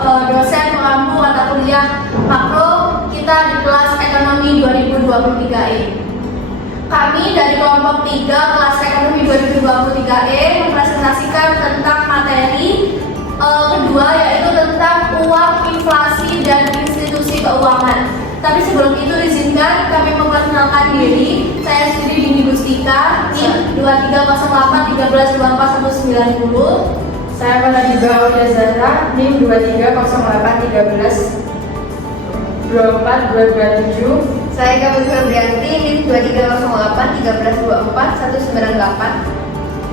dosen pengampu mata kuliah makro kita di kelas ekonomi 2023E. Kami dari kelompok 3 kelas ekonomi 2023E mempresentasikan tentang materi kedua, yaitu tentang uang, inflasi, dan institusi keuangan. Tapi sebelum itu izinkan kami memperkenalkan diri. Saya sendiri Dini Gustika, NIM 2308132419. Saya Maladiba Aulia Zahra, NIM 230813242227. Saya Gamal Febrianti, NIM 230813241998.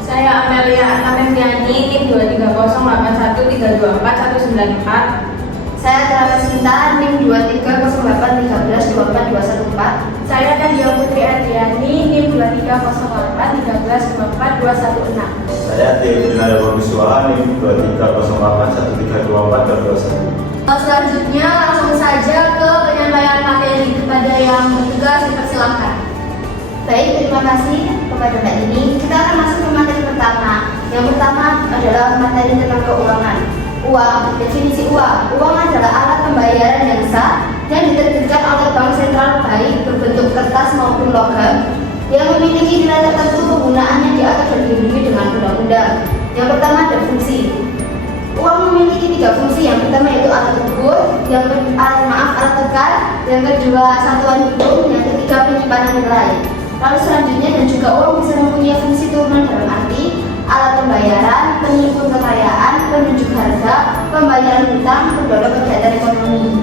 Saya Amelia Anamentiani, NIM 230813241994. Saya Clara Sinta, NIM 230813242214. Saya Nadia Putri Adriani, NIM 230813242216. Saya Theo Dinada Bamiswa, NIM 230813242221. Selanjutnya langsung saja ke penyampaian materi. Kepada yang bertugas dipersilahkan. Baik, terima kasih kepada Mbak Dini. Kita akan masuk ke materi pertama. Yang pertama adalah materi tentang keuangan. Uang, definisi uang. Uang adalah alat pembayaran yang sah yang diterbitkan oleh bank sentral, baik berbentuk kertas maupun logam, yang memiliki nilai tertentu. Penggunaannya diatur dan dilindungi dengan undang-undang. Yang pertama ada fungsi. Uang memiliki 3 fungsi. Yang pertama yaitu alat ukur, alat tukar, yang kedua satuan hitung, yang ketiga penyimpanan nilai. Lalu selanjutnya dan juga uang bisa mempunyai fungsi turunan dalam arti alat pembayaran, penimbun kekayaan, penunjuk harga, pembayaran hutang, pendorong kegiatan ekonomi.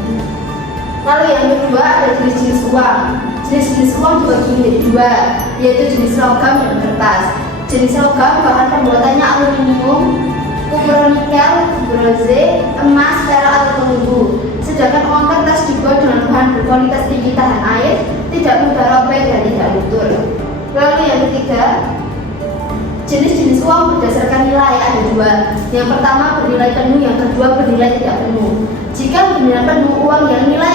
Lalu yang kedua ada jenis-jenis uang. Jenis-jenis uang dibagi menjadi 2, yaitu jenis logam dan kertas. Jenis logam bahan pembuatannya aluminium, ukuran nikel, bronze, emas, perak atau perunggu. Sedangkan uang kertas dibuat dengan bahan berkualitas tinggi, tahan air, tidak mudah robek dan tidak luntur. Lalu yang ketiga, jenis-jenis uang berdasarkan nilai ada 2. Yang pertama bernilai penuh, yang kedua bernilai tidak penuh. Jika bernilai penuh, uang yang nilai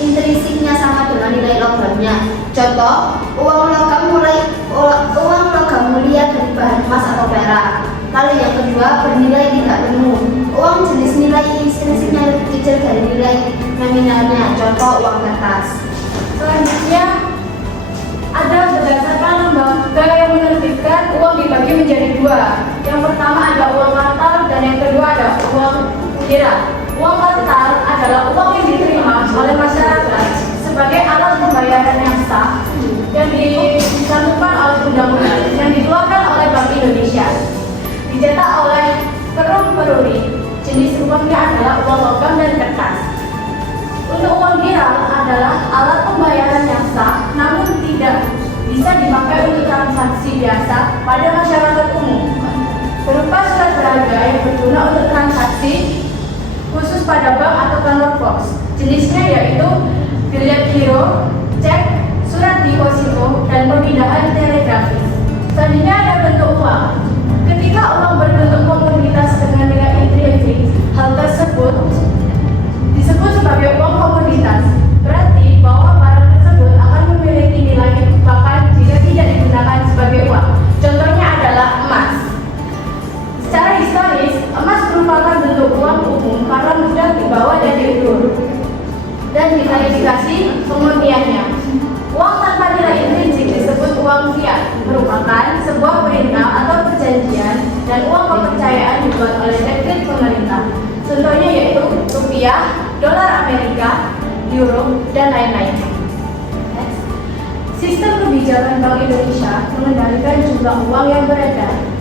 intrinsiknya sama dengan nilai logamnya. Contoh, uang logam mulia dari bahan emas atau perak. Lalu yang kedua bernilai tidak penuh. Uang jenis nilai intrinsiknya lebih kecil dari nilai nominalnya. Contoh, uang kertas. Selanjutnya ada berdasarkan lembaga yang menerbitkan uang dibagi menjadi 2. Yang pertama ada uang kartal dan yang kedua ada uang kira. Uang kartal adalah uang yang diterima oleh masyarakat sebagai alat pembayaran yang sah yang dicantumkan oleh undang-undang yang dikeluarkan oleh Bank Indonesia, dicetak oleh Perum Peruri. Jenis uangnya adalah uang logam dan kertas. Untuk uang giral adalah alat pembayaran yang sah namun tidak bisa dipakai untuk transaksi biasa pada masyarakat umum, berupa surat berharga yang berguna untuk transaksi khusus pada bank atau kantor pos. Jenisnya yaitu bilet giro, cek, surat deposito, dan pemindahan telegrafis. Selanjutnya ada bentuk uang. Ketika uang berbentuk komoditas dengan nilai intrinsik, hal tersebut disebut sebagai uang komoditas. Berarti bahwa barang tersebut akan memiliki nilai bahkan jika tidak digunakan sebagai uang. Contohnya adalah emas. Secara historis, emas merupakan bentuk uang umum karena mudah dibawa dan diukur dan diverifikasi pemurniannya. Uang tanpa nilai intrinsik disebut uang fiat, merupakan sebuah perintah atau perjanjian, dan uang kepercayaan dibuat oleh dekret pemerintah. Contohnya yaitu rupiah, dolar Amerika, euro, dan lain-lain. Sistem kebijakan Bank Indonesia mengendalikan jumlah uang yang beredar.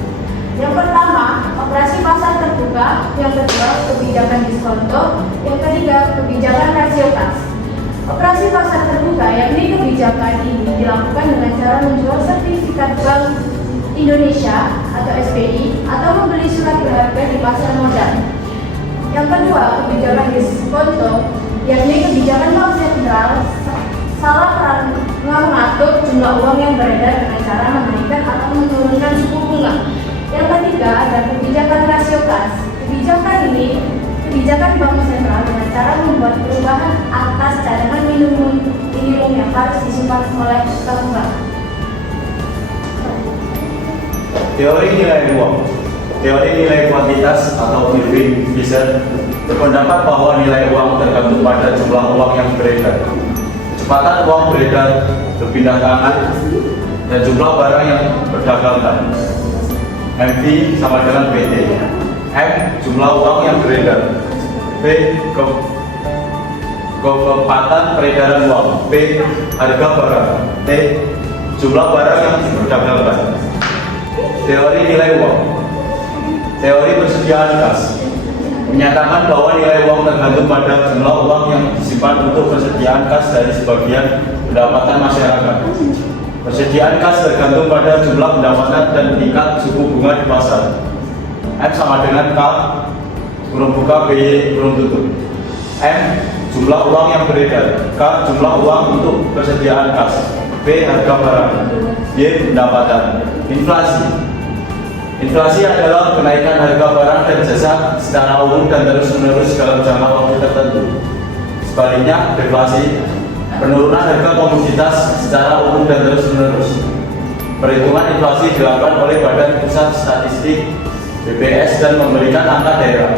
Yang pertama, operasi pasar terbuka. Yang kedua, kebijakan diskonto. Yang ketiga, kebijakan rasio kas. Operasi pasar terbuka, yakni kebijakan ini dilakukan dengan cara menjual sertifikat Bank Indonesia atau SBI atau membeli surat berharga di pasar modal. Yang kedua, kebijakan diskonto, yakni kebijakan bank sentral salah mengatur jumlah uang yang beredar dengan cara menaikkan atau menurunkan suku bunga. Yang ketiga, ada kebijakan rasio kas. Kebijakan bank sentral dengan cara membuat perubahan atas cadangan minimum yang harus disimpan oleh bank. Teori nilai uang. Teori nilai kuantitas atau Irving Fisher berpendapat bahwa nilai uang tergantung pada jumlah uang yang beredar, kecepatan uang beredar, berpindah tangan, dan jumlah barang yang berdagangkan. MV sama dengan PT. M jumlah uang yang beredar, P kecepatan peredaran uang, P harga barang, T jumlah barang yang berdagangkan. Teori nilai uang. Teori persediaan kas menyatakan bahwa nilai uang tergantung pada jumlah uang yang disimpan untuk persediaan kas dari sebagian pendapatan masyarakat. Persediaan kas tergantung pada jumlah pendapatan dan tingkat suku bunga di pasar. M sama dengan K kurung buka BY kurung tutup. M jumlah uang yang beredar, K jumlah uang untuk persediaan kas, B harga barang, Y pendapatan. Inflasi adalah kenaikan harga barang dan jasa secara umum dan terus-menerus dalam jangka waktu tertentu. Sebaliknya, deflasi penurunan harga komoditas secara umum dan terus-menerus. Perhitungan inflasi dilakukan oleh Badan Pusat Statistik BPS dan memberikan angka daerah.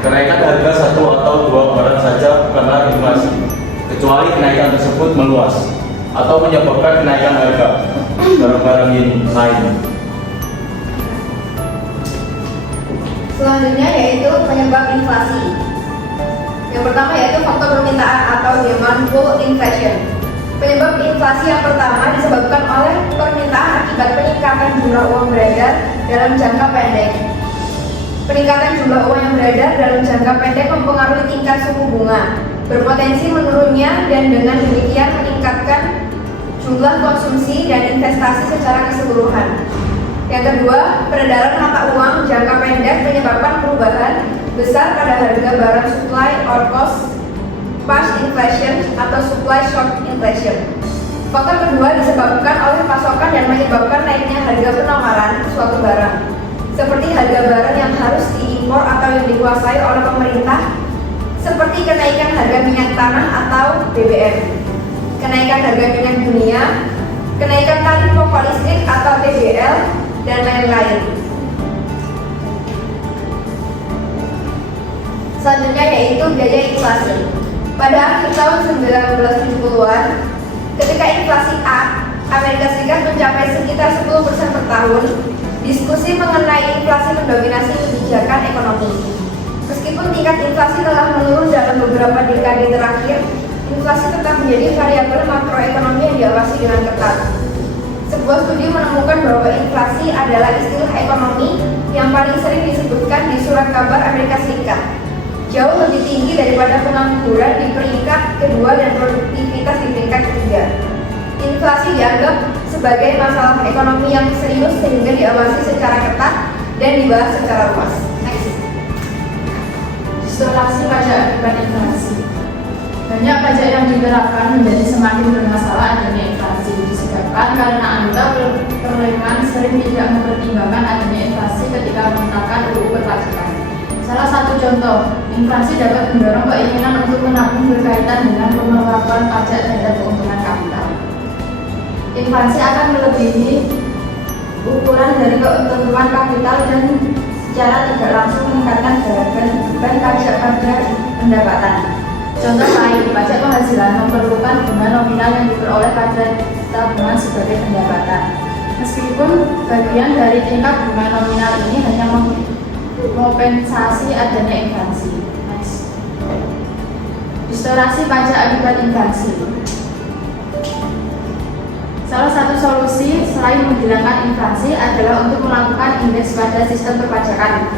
Kenaikan harga satu atau dua barang saja bukanlah inflasi, kecuali kenaikan tersebut meluas atau menyebabkan kenaikan harga barang-barang ini lain. Selanjutnya yaitu penyebab inflasi. Yang pertama yaitu faktor permintaan atau demand pull inflation. Penyebab inflasi yang pertama disebabkan oleh permintaan akibat peningkatan jumlah uang beredar dalam jangka pendek. Peningkatan jumlah uang yang beredar dalam jangka pendek mempengaruhi tingkat suku bunga, berpotensi menurunnya dan dengan demikian meningkatkan jumlah konsumsi dan investasi secara keseluruhan. Yang kedua, peredaran mata uang jangka pendek menyebabkan perubahan besar pada harga barang supply or cost push inflation atau supply shock inflation. Faktor kedua disebabkan oleh pasokan dan menyebabkan naiknya harga penawaran suatu barang, seperti harga barang yang harus diimpor atau yang dikuasai oleh pemerintah, seperti kenaikan harga minyak tanah atau BBM, kenaikan harga minyak dunia, kenaikan tarif pokok listrik atau TBL, dan lain-lain. Selanjutnya yaitu biaya inflasi. Pada akhir tahun 1970-an, ketika inflasi Amerika Serikat mencapai sekitar 10% per tahun, diskusi mengenai inflasi mendominasi kebijakan ekonomi. Meskipun tingkat inflasi telah menurun dalam beberapa dekade terakhir, inflasi tetap menjadi variabel makroekonomi yang diawasi dengan ketat. Sebuah studi menemukan bahwa inflasi adalah istilah ekonomi yang paling sering disebutkan di surat kabar Amerika Serikat, jauh lebih tinggi daripada pengangguran di peringkat kedua dan produktivitas di peringkat ketiga. Inflasi dianggap sebagai masalah ekonomi yang serius sehingga diawasi secara ketat dan dibahas secara luas. Next. Distorsi pajak akibat inflasi. Banyak pajak yang diterapkan menjadi semakin bermasalah adanya inflasi, disebabkan karena anggota parlemen sering tidak mempertimbangkan adanya inflasi ketika menetapkan UU perpajakan. Salah satu contoh, inflasi dapat mendorong keinginan untuk menabung berkaitan dengan penerapan pajak terhadap keuntungan kapital. Inflasi akan melebihi ukuran dari keuntungan kapital dan secara tidak langsung meningkatkan beban pajak pada pendapatan. Contoh lain, pajak penghasilan memerlukan bunga nominal yang diperoleh pada tabungan sebagai pendapatan. Meskipun bagian dari tingkat bunga nominal ini hanya mengompensasi adanya inflasi. Next. Distorsi pajak akibat inflasi. Salah satu solusi selain menghilangkan inflasi adalah untuk melakukan indeks pada sistem perpajakan.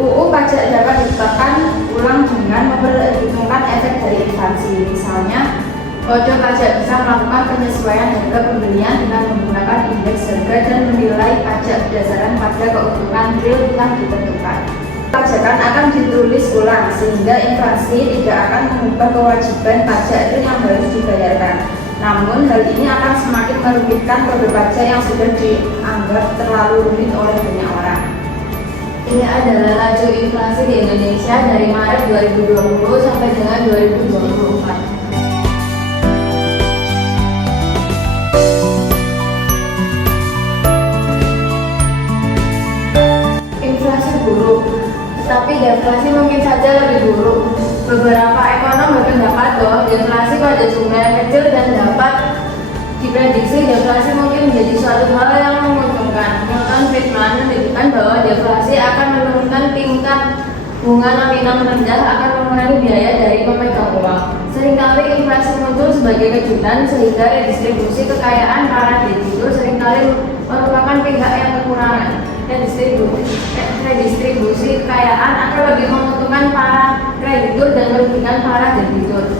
UU pajak dapat ditetapkan ulang dengan memperhitungkan efek dari inflasi. Misalnya, pojok pajak bisa melakukan penyesuaian harga pembelian dengan menggunakan indeks harga dan menilai pajak berdasarkan pada keuntungan real yang ditentukan. Pajakan akan ditulis ulang sehingga inflasi tidak akan mengubah kewajiban pajak real yang harus dibayarkan. Namun, hal ini akan semakin merugikan kode pajak yang sudah dianggap terlalu rumit oleh banyak orang. Ini adalah laju inflasi di Indonesia dari Maret 2020 sampai dengan 2024. tapi deflasi mungkin saja lebih buruk. Beberapa ekonom berpendapat bahwa deflasi pada jumlah yang kecil dan dapat diprediksi deflasi mungkin menjadi suatu hal yang menguntungkan. Milton Friedman menunjukkan bahwa deflasi akan menurunkan tingkat bunga nominal rendah, akan mengurangi biaya dari pemegang uang. Seringkali inflasi muncul sebagai kejutan sehingga redistribusi kekayaan para debitur seringkali merupakan pihak yang kekurangan. Redistribusi kekayaan akan lebih menguntungkan para kreditur dan merugikan para debitur.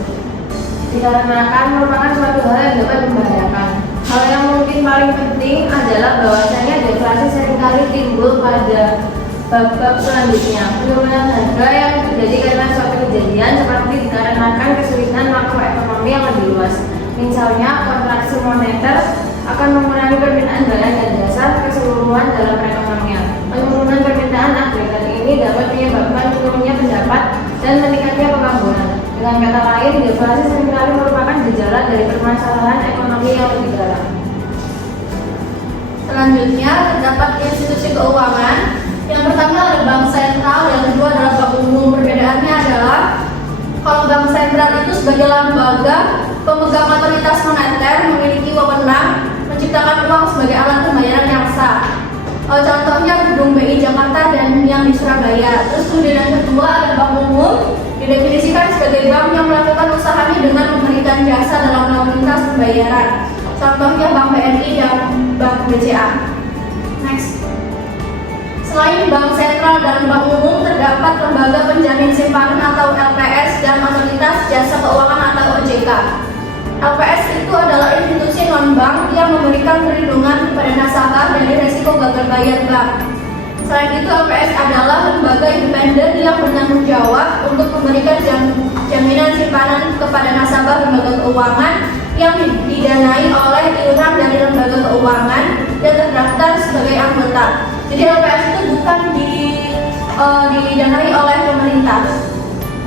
Dikarenakan merupakan suatu hal yang dapat membahayakan. Hal yang mungkin paling penting adalah bahwasanya deflasi seringkali timbul pada bab-bab selanjutnya. Penurunan harga yang terjadi karena suatu kejadian seperti dikarenakan kesulitan makroekonomi yang lebih luas. Misalnya, kontraksi moneter akan mengurangi permintaan barang dan jasa keseluruhan dalam perekonomian. Penurunan permintaan agregat ini dapat menyebabkan turunnya pendapat dan meningkatnya pengangguran. Dengan kata lain, deflasi seringkali merupakan gejala dari permasalahan ekonomi yang lebih dalam. Selanjutnya terdapat institusi keuangan. Yang pertama adalah bank sentral, yang kedua adalah bank umum. Perbedaannya adalah kalau bank sentral itu sebagai lembaga pemegang otoritas moneter memiliki wewenang menciptakan uang sebagai alat pembayaran yang sah. Contohnya gedung BI Jakarta dan yang di Surabaya. Terus kemudian yang kedua adalah bank umum, didefinisikan sebagai bank yang melakukan usahanya dengan memberikan jasa dalam lalu lintas pembayaran. Contohnya Bank BNI dan Bank BCA. Next. Selain bank sentral dan bank umum, terdapat lembaga penjamin simpanan atau LPS dan otoritas jasa keuangan atau OJK. LPS itu adalah institusi non-bank yang memberikan perlindungan kepada nasabah dari risiko gagal bayar bank. Selain itu, LPS adalah lembaga independen yang bertanggung jawab untuk memberikan jaminan simpanan kepada nasabah lembaga keuangan yang didanai oleh iuran dari lembaga keuangan yang terdaftar sebagai anggota. Jadi LPS itu bukan didanai oleh pemerintah.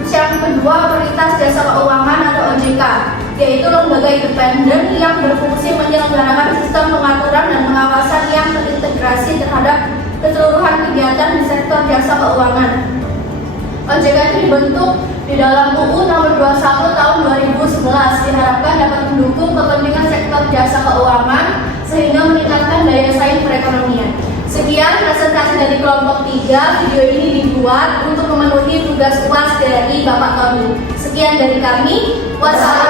Terus yang kedua, otoritas jasa keuangan atau OJK, yaitu lembaga independen yang berfungsi menyelenggarakan sistem pengaturan dan pengawasan yang terintegrasi terhadap keseluruhan kegiatan di sektor jasa keuangan. OJK itu dibentuk di dalam UU Nomor 21 Tahun 2011, diharapkan dapat mendukung kepentingan sektor jasa keuangan sehingga meningkatkan daya saing perekonomian. Sekian presentasi dari kelompok 3. Video ini dibuat untuk memenuhi tugas UAS dari Bapak Tony. Sekian dari kami. Wassalamualaikum.